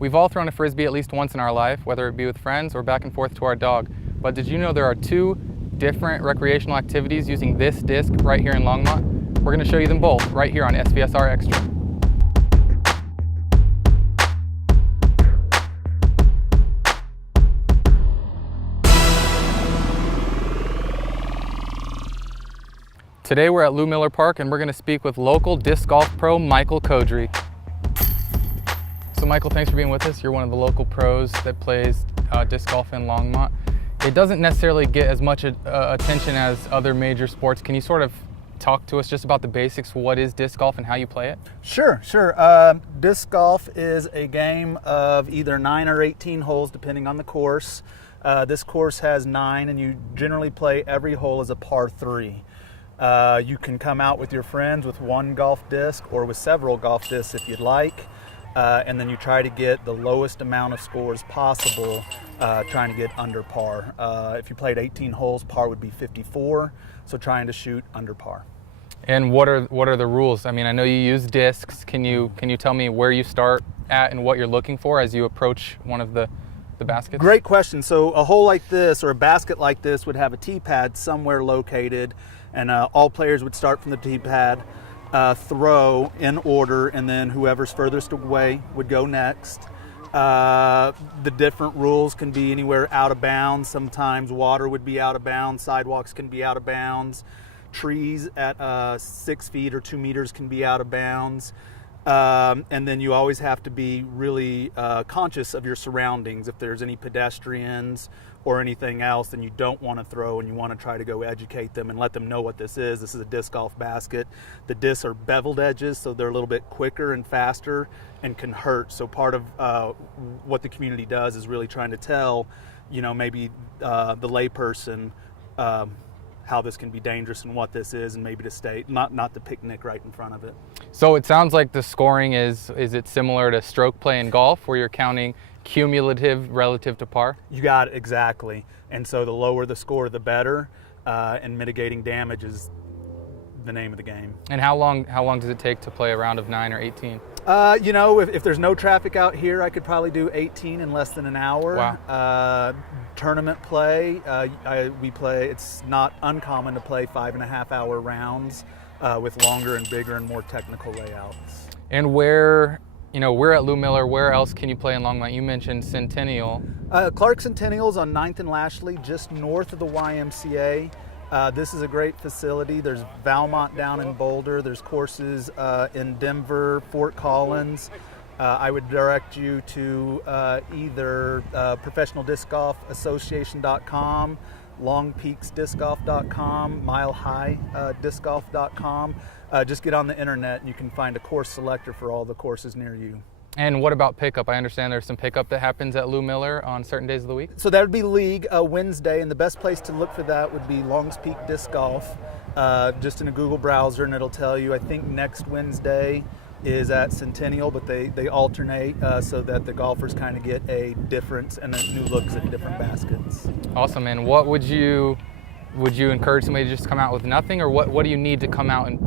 We've all thrown a Frisbee at least once in our life, whether it be with friends or back and forth to our dog. But did you know there are two different recreational activities using this disc right here in Longmont? We're going to show you them both right here on SVSR Xtra. Today we're at Lou Miller Park and we're going to speak with local disc golf pro Michael Codry. So Michael, thanks for being with us. You're one of the local pros that plays disc golf in Longmont. It doesn't necessarily get as much attention as other major sports. Can you sort of talk to us just about the basics? What is disc golf and how you play it? Sure. Disc golf is a game of either 9 or 18 holes depending on the course. This course has 9 and you generally play every hole as a par 3. You can come out with your friends with one golf disc or with several golf discs if you'd like. And then you try to get the lowest amount of scores possible, trying to get under par. If you played 18 holes, par would be 54, so trying to shoot under par. And what are the rules? I mean, I know you use discs. Can you tell me where you start at and what you're looking for as you approach one of the baskets? Great question. So a hole like this or a basket like this would have a tee pad somewhere located, and all players would start from the tee pad. Throw in order, and then whoever's furthest away would go next. The different rules can be anywhere out of bounds. Sometimes water would be out of bounds, sidewalks can be out of bounds, trees at 6 feet or 2 meters can be out of bounds. And then you always have to be really conscious of your surroundings. If there's any pedestrians or anything else, then you don't want to throw, and you want to try to go educate them and let them know what this is. This is a disc golf basket. The discs are beveled edges, so they're a little bit quicker and faster and can hurt. So part of what the community does is really trying to tell, maybe the layperson how this can be dangerous and what this is, and maybe to stay, not the picnic right in front of it. So it sounds like the scoring is it similar to stroke play in golf, where you're counting cumulative relative to par? You got it, exactly. And so the lower the score, the better, and mitigating damage is the name of the game. And how long does it take to play a round of 9 or 18? If there's no traffic out here, I could probably do 18 in less than an hour. Wow. Tournament play, we play, it's not uncommon to play 5.5-hour rounds with longer and bigger and more technical layouts. And we're at Lou Miller. Where else can you play in Longmont? You mentioned Centennial. Clark Centennial's on 9th and Lashley, just north of the YMCA. This is a great facility. There's Valmont down in Boulder. There's courses in Denver, Fort Collins. I would direct you to either professionaldiscgolfassociation.com, longpeaksdiscgolf.com, milehighDiscgolf.com. Just get on the internet and you can find a course selector for all the courses near you. And what about pickup? I understand there's some pickup that happens at Lou Miller on certain days of the week. So that would be league Wednesday, and the best place to look for that would be Longs Peak Disc Golf, just in a Google browser, and it'll tell you. I think next Wednesday is at Centennial, but they alternate so that the golfers kind of get a difference and a new looks at different baskets. Awesome. And what would you encourage somebody to just come out with nothing, or what do you need to come out and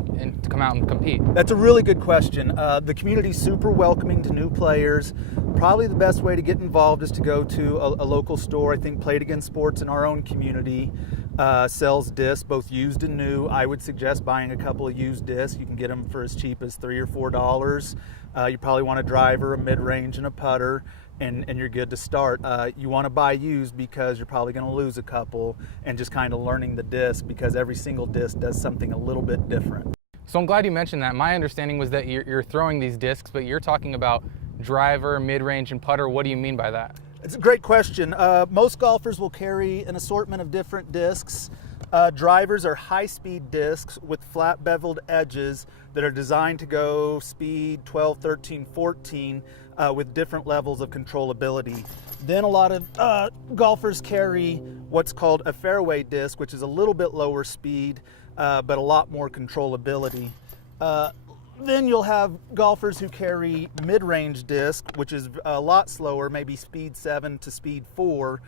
compete? That's a really good question. The community's super welcoming to new players. Probably the best way to get involved is to go to a local store. I think Play It Again Sports in our own community sells discs, both used and new. I would suggest buying a couple of used discs. You can get them for as cheap as $3 or $4. You probably want a driver, a mid-range, and a putter. And you're good to start. You want to buy used because you're probably going to lose a couple, and just kind of learning the disc, because every single disc does something a little bit different. So I'm glad you mentioned that. My understanding was that you're throwing these discs, but you're talking about driver, mid-range, and putter. What do you mean by that? It's a great question. Most golfers will carry an assortment of different discs. Drivers are high-speed discs with flat beveled edges that are designed to go speed 12, 13, 14 with different levels of controllability. Then a lot of golfers carry what's called a fairway disc, which is a little bit lower speed, but a lot more controllability. Then you'll have golfers who carry mid-range disc, which is a lot slower, maybe speed 7 to speed 4,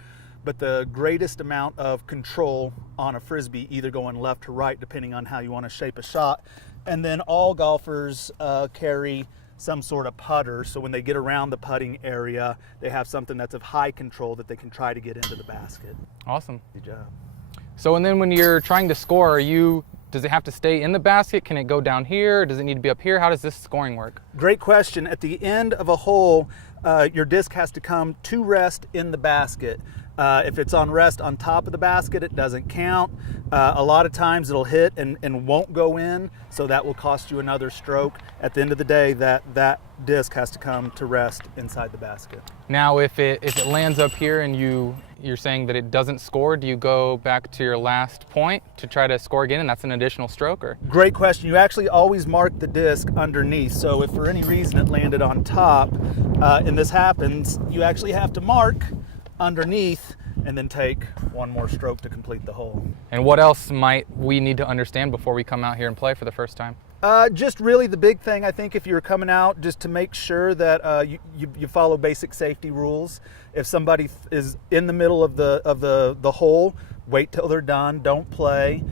but the greatest amount of control on a Frisbee, either going left or right, depending on how you want to shape a shot. And then all golfers carry some sort of putter, so when they get around the putting area, they have something that's of high control that they can try to get into the basket. Awesome. Good job. So, and then when you're trying to score, does it have to stay in the basket? Can it go down here? Does it need to be up here? How does this scoring work? Great question. At the end of a hole, your disc has to come to rest in the basket. If it's on rest on top of the basket, it doesn't count. A lot of times it'll hit and won't go in, so that will cost you another stroke. At the end of the day, that disc has to come to rest inside the basket. Now, if it lands up here and you're saying that it doesn't score, do you go back to your last point to try to score again, and that's an additional stroke? Or? Great question. You actually always mark the disc underneath. So if for any reason it landed on top and this happens, you actually have to mark underneath and then take one more stroke to complete the hole. And what else might we need to understand before we come out here and play for the first time? Just really the big thing, I think, if you're coming out, just to make sure that you follow basic safety rules. If somebody is in the middle of the hole, wait till they're done. Don't play.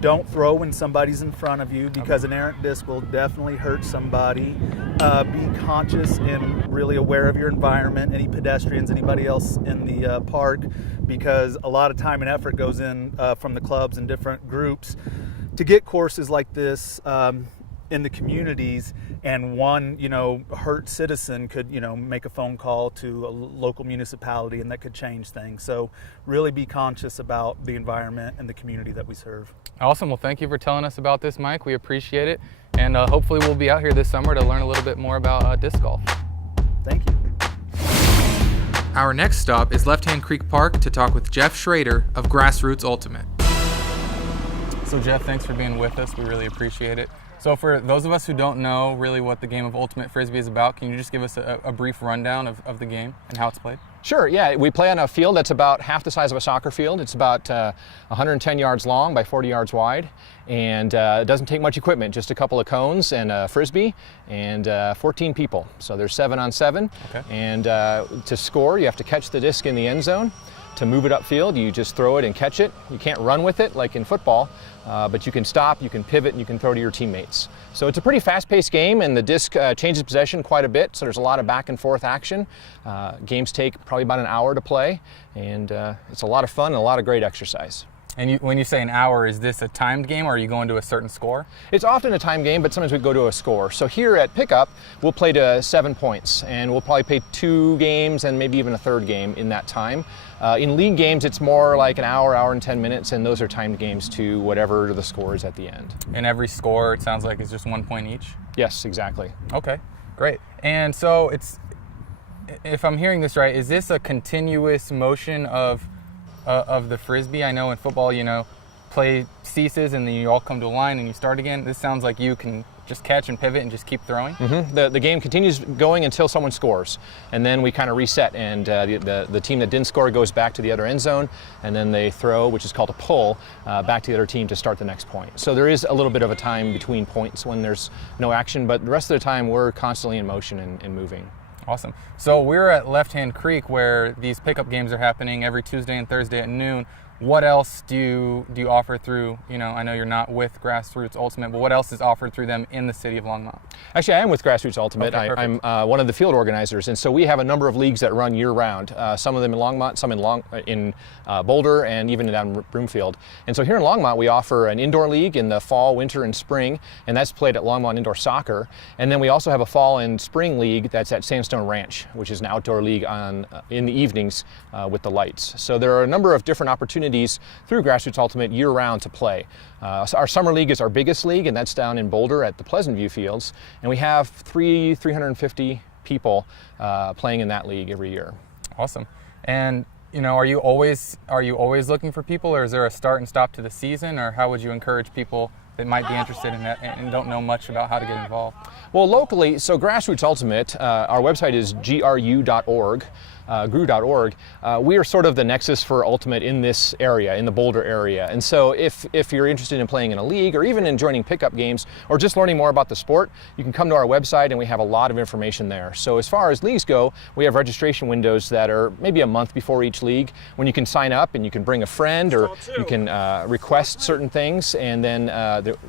Don't throw when somebody's in front of you, because an errant disc will definitely hurt somebody. Be conscious and really aware of your environment, any pedestrians, anybody else in the park, because a lot of time and effort goes in from the clubs and different groups to get courses like this in the communities, and one hurt citizen could make a phone call to a local municipality, and that could change things. So really be conscious about the environment and the community that we serve. Awesome. Well, thank you for telling us about this, Mike. We appreciate it, and hopefully we'll be out here this summer to learn a little bit more about disc golf. Thank you. Our next stop is Left Hand Creek Park to talk with Jeff Schrader of Grassroots Ultimate. So Jeff, thanks for being with us. We really appreciate it. So for those of us who don't know really what the game of Ultimate Frisbee is about, can you just give us a brief rundown of the game and how it's played? Sure, yeah. We play on a field that's about half the size of a soccer field. It's about 110 yards long by 40 yards wide, and it doesn't take much equipment, just a couple of cones and a Frisbee, and 14 people. So there's 7 on 7, okay. And to score, you have to catch the disc in the end zone. To move it upfield, you just throw it and catch it. You can't run with it like in football, but you can stop, you can pivot, and you can throw to your teammates. So it's a pretty fast-paced game, and the disc changes possession quite a bit, so there's a lot of back and forth action. Games take probably about an hour to play, and it's a lot of fun and a lot of great exercise. And when you say an hour, is this a timed game, or are you going to a certain score? It's often a timed game, but sometimes we go to a score. So here at Pickup, we'll play to 7 points, and we'll probably play 2 games and maybe even a third game in that time. In league games, it's more like an hour and 10 minutes, and those are timed games to whatever the score is at the end. And every score, it sounds like, is just 1 point each? Yes, exactly. Okay, great. And so if I'm hearing this right, is this a continuous motion of the Frisbee? I know in football, play ceases and then you all come to a line and you start again. This sounds like you can just catch and pivot and just keep throwing. Mm-hmm. The game continues going until someone scores, and then we kind of reset, and the team that didn't score goes back to the other end zone, and then they throw, which is called a pull, back to the other team to start the next point. So there is a little bit of a time between points when there's no action, but the rest of the time we're constantly in motion and moving. Awesome. So we're at Left Hand Creek, where these pickup games are happening every Tuesday and Thursday at noon. What else do you offer through, I know you're not with Grassroots Ultimate, but what else is offered through them in the city of Longmont? Actually, I am with Grassroots Ultimate. Okay, I'm one of the field organizers, and so we have a number of leagues that run year-round. Some of them in Longmont, some in Boulder, and even down Broomfield. And so here in Longmont, we offer an indoor league in the fall, winter, and spring, and that's played at Longmont Indoor Soccer. And then we also have a fall and spring league that's at Sandstone Ranch, which is an outdoor league in the evenings with the lights. So there are a number of different opportunities through Grassroots Ultimate year-round to play. So our summer league is our biggest league, and that's down in Boulder at the Pleasant View Fields, and we have 350 people playing in that league every year. Awesome. And are you always looking for people, or is there a start and stop to the season, or how would you encourage people that might be interested in that and don't know much about how to get involved? Well, locally, so Grassroots Ultimate, our website is gru.org. GRU.org, we are sort of the nexus for Ultimate in this area, in the Boulder area. And so if you're interested in playing in a league, or even in joining pickup games, or just learning more about the sport, you can come to our website, and we have a lot of information there. So as far as leagues go, we have registration windows that are maybe a month before each league, when you can sign up and you can bring a friend, or you can request certain things, and then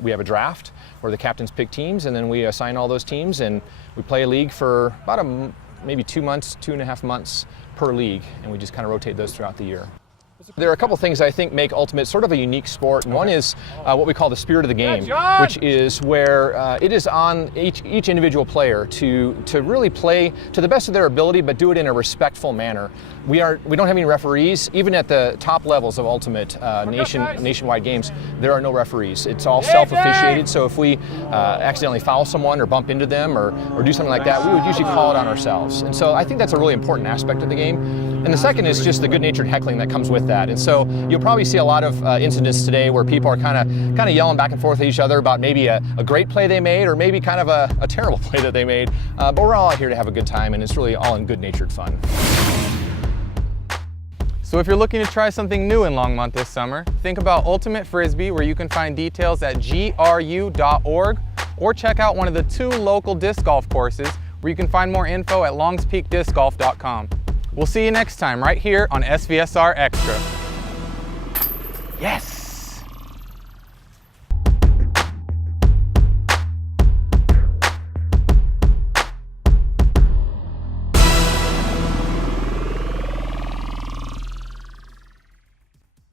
we have a draft where the captains pick teams, and then we assign all those teams, and we play a league for about maybe 2 months, 2.5 months per league, and we just kind of rotate those throughout the year. There are a couple things I think make Ultimate sort of a unique sport. And one is what we call the spirit of the game, which is where it is on each individual player to really play to the best of their ability, but do it in a respectful manner. We don't have any referees. Even at the top levels of Ultimate nationwide games, there are no referees. It's all self-officiated, so if we accidentally foul someone or bump into them or do something like that, we would usually call it on ourselves. And so I think that's a really important aspect of the game. And the second is just the good-natured heckling that comes with that. And so you'll probably see a lot of incidents today where people are kind of yelling back and forth at each other about maybe a great play they made or maybe kind of a terrible play that they made. But we're all out here to have a good time, and it's really all in good-natured fun. So if you're looking to try something new in Longmont this summer, think about Ultimate Frisbee, where you can find details at gru.org, or check out one of the 2 local disc golf courses, where you can find more info at longspeakdiscgolf.com. We'll see you next time right here on SVSR Xtra. Yes!